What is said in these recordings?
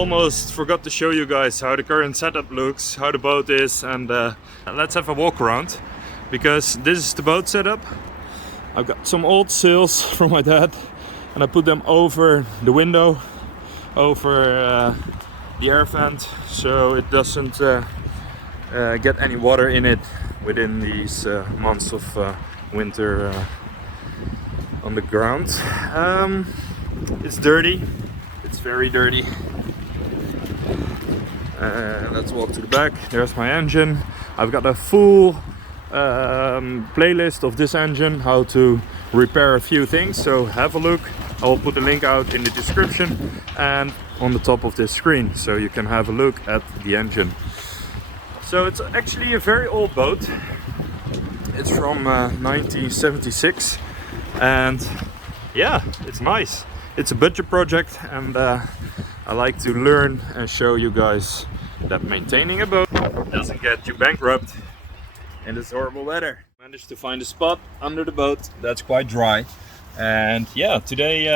almost forgot to show you guys how the current setup looks, how the boat is, and let's have a walk around, because this is the boat setup. I've got some old sails from my dad and I put them over the window, over the air vent, so it doesn't get any water in it within these months of winter on the ground. It's dirty, it's very dirty. Let's walk to the back. There's my engine. I've got a full playlist of this engine, how to repair a few things, so have a look. I will put the link out in the description and on the top of this screen, so you can have a look at the engine. So it's actually a very old boat. It's from 1976, and yeah, it's nice. It's a budget project, and I like to learn and show you guys that maintaining a boat doesn't get you bankrupt in this horrible weather. Managed to find a spot under the boat that's quite dry, and yeah, today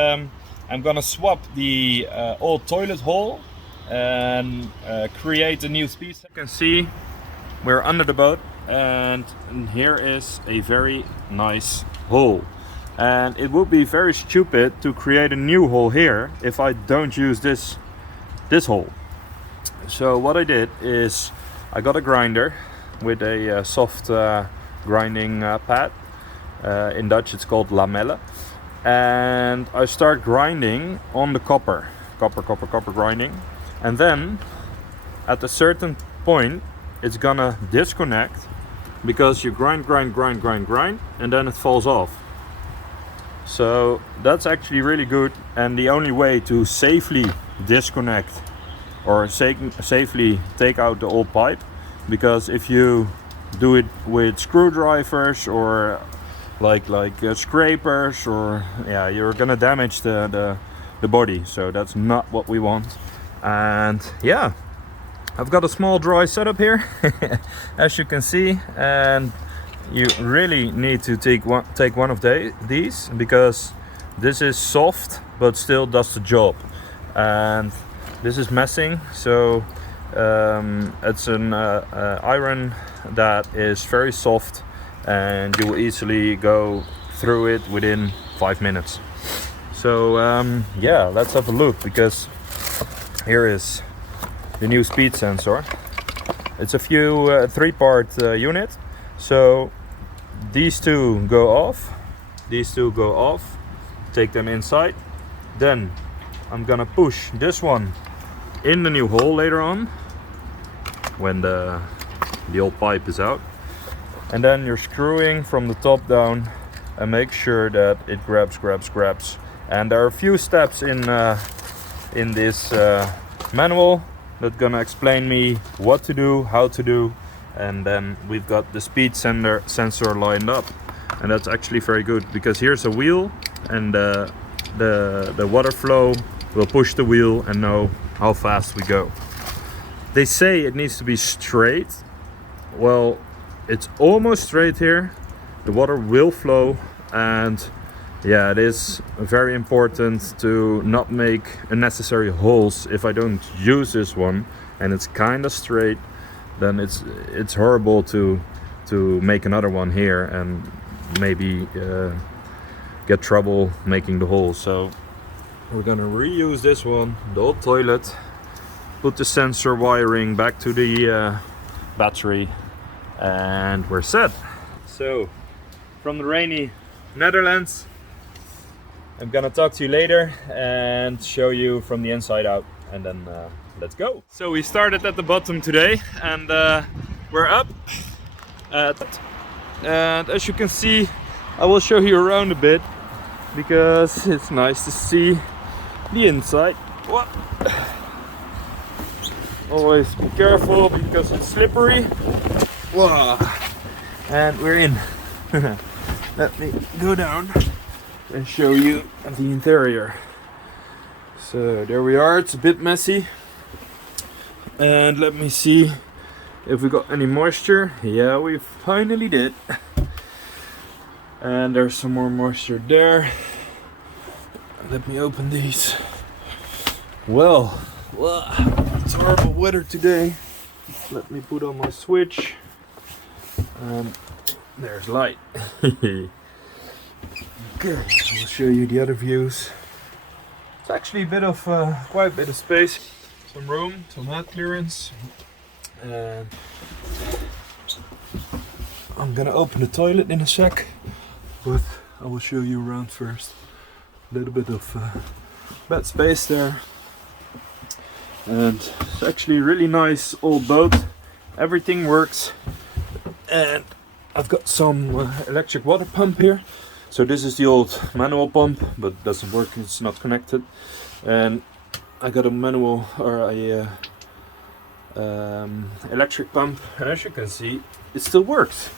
I'm gonna swap the old toilet hole and create a new speed. You can see we're under the boat, and here is a very nice hole. And it would be very stupid to create a new hole here if I don't use this hole. So what I did is I got a grinder with a soft grinding pad. In Dutch it's called lamelle. And I start grinding on the copper grinding. And then at a certain point it's gonna disconnect, because you grind and then it falls off. So that's actually really good, and the only way to safely disconnect or safely take out the old pipe, because if you do it with screwdrivers or like scrapers, or yeah, you're gonna damage the body, so that's not what we want. And yeah, I've got a small dry setup here as you can see, and you really need to take one of these, because this is soft but still does the job, and this is messing. So it's an iron that is very soft, and you will easily go through it within 5 minutes. So yeah, let's have a look, because here is the new speed sensor. It's a few 3-part unit. So these two go off, take them inside. Then I'm gonna push this one in the new hole later on, when the old pipe is out. And then you're screwing from the top down and make sure that it grabs. And there are a few steps in this manual that's gonna explain me what to do, how to do. And then we've got the speed sensor lined up, and that's actually very good, because here's a wheel, and the water flow will push the wheel and know how fast we go. They say it needs to be straight. Well, it's almost straight here. The water will flow, and yeah, it is very important to not make unnecessary holes. If I don't use this one and it's kind of straight, then it's horrible to make another one here and maybe get trouble making the hole. So we're gonna reuse this one, the old toilet, put the sensor wiring back to the battery, and we're set. So from the rainy Netherlands, I'm gonna talk to you later and show you from the inside out, and then let's go. So we started at the bottom today, and we're up. And as you can see, I will show you around a bit, because it's nice to see the inside. What? Always be careful, because it's slippery. Whoa. And we're in. Let me go down and show you the interior. So there we are. It's a bit messy, and let me see if we got any moisture. Yeah, we finally did. And there's some more moisture there. Let me open these. Well, Well, it's horrible weather today. Let me put on my switch. There's light. Okay, I'll show you the other views. It's actually a bit of quite a bit of space, some room, some head clearance. And I'm gonna open the toilet in a sec, but I will show you around first. A little bit of bed space there. And it's actually a really nice old boat. Everything works. And I've got some electric water pump here. So this is the old manual pump, but it doesn't work, it's not connected. And I got a manual or a electric pump, and as you can see, it still works.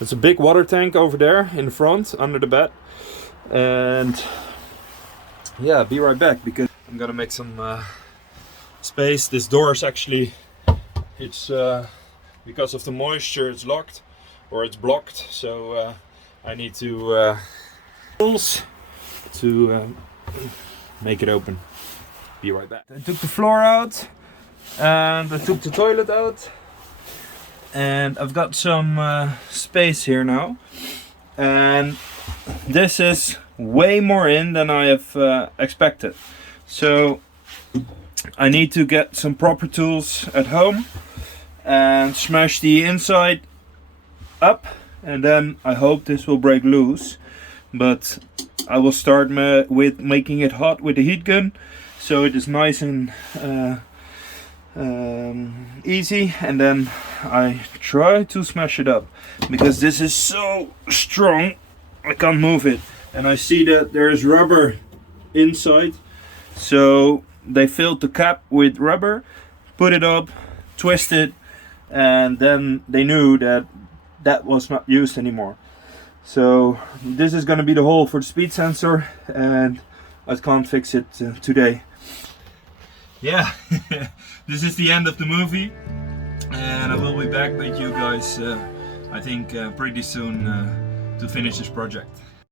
It's a big water tank over there in the front under the bed. And yeah, be right back because I'm gonna make some space. This door is actually, it's because of the moisture, it's locked or it's blocked, so I need to tools to make it open. Be right back. I took the floor out and I took the toilet out, and I've got some space here now, and this is way more in than I have expected. So I need to get some proper tools at home and smash the inside up, and then I hope this will break loose. But I will start with making it hot with the heat gun, so it is nice and easy, and then I try to smash it up because this is so strong I can't move it. And I see that there is rubber inside, so they filled the cap with rubber, put it up, twist it, and then they knew that that was not used anymore. So this is going to be the hole for the speed sensor, and I can't fix it today. Yeah, this is the end of the movie, and I will be back with you guys I think pretty soon to finish this project.